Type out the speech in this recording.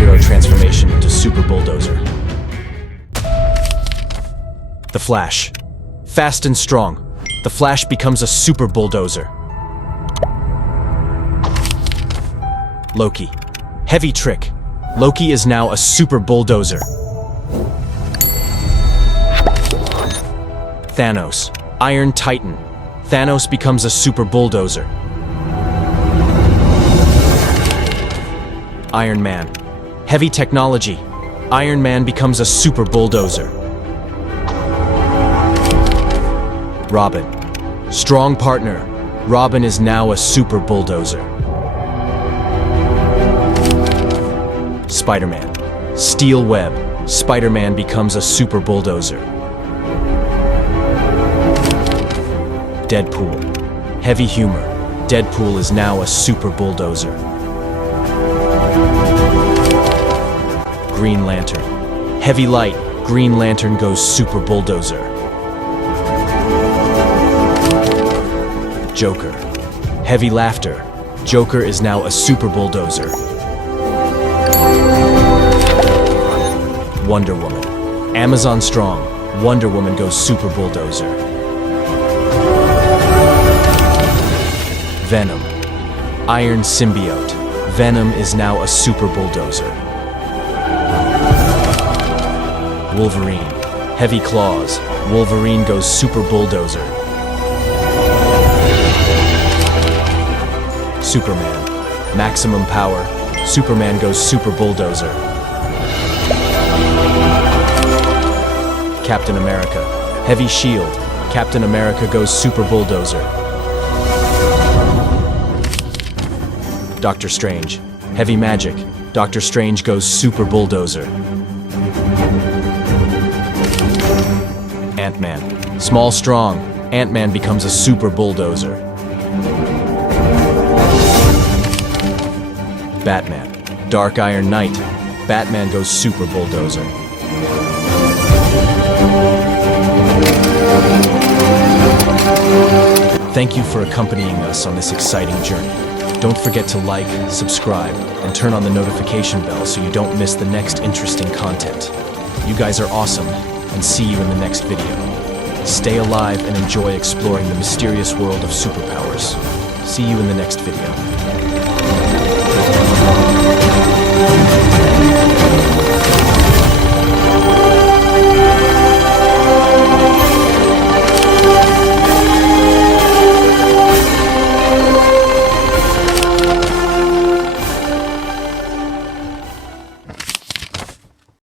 superhero transformation into Super Bulldozer. The Flash. Fast and strong, the Flash becomes a Super Bulldozer. Loki. Heavy trick. Loki is now a Super Bulldozer. Thanos. Iron Titan. Thanos becomes a Super Bulldozer. Iron Man. Heavy technology. Iron Man becomes a Super Bulldozer. Robin. Strong partner. Robin is now a Super Bulldozer. Spider-Man. Steel web. Spider-Man becomes a Super Bulldozer. Deadpool. Heavy humor. Deadpool is now a Super Bulldozer. Green Lantern. Heavy light. Green Lantern goes Super Bulldozer. Joker. Heavy laughter. Joker is now a Super Bulldozer. Wonder Woman. Amazon strong. Wonder Woman goes Super Bulldozer. Venom. Iron symbiote. Venom is now a Super Bulldozer. Wolverine. Heavy claws. Wolverine goes Super Bulldozer. Superman. Maximum power. Superman goes Super Bulldozer. Captain America. Heavy shield. Captain America goes Super Bulldozer. Doctor Strange. Heavy magic. Doctor Strange goes Super Bulldozer. Ant-Man. Small strong. Ant-Man becomes a Super Bulldozer. Batman. Dark Iron Knight. Batman goes Super Bulldozer. Thank you for accompanying us on this exciting journey. Don't forget to like, subscribe, and turn on the notification bell so you don't miss the next interesting content. You guys are awesome, and see you in the next video. Stay alive and enjoy exploring the mysterious world of superpowers. See you in the next video.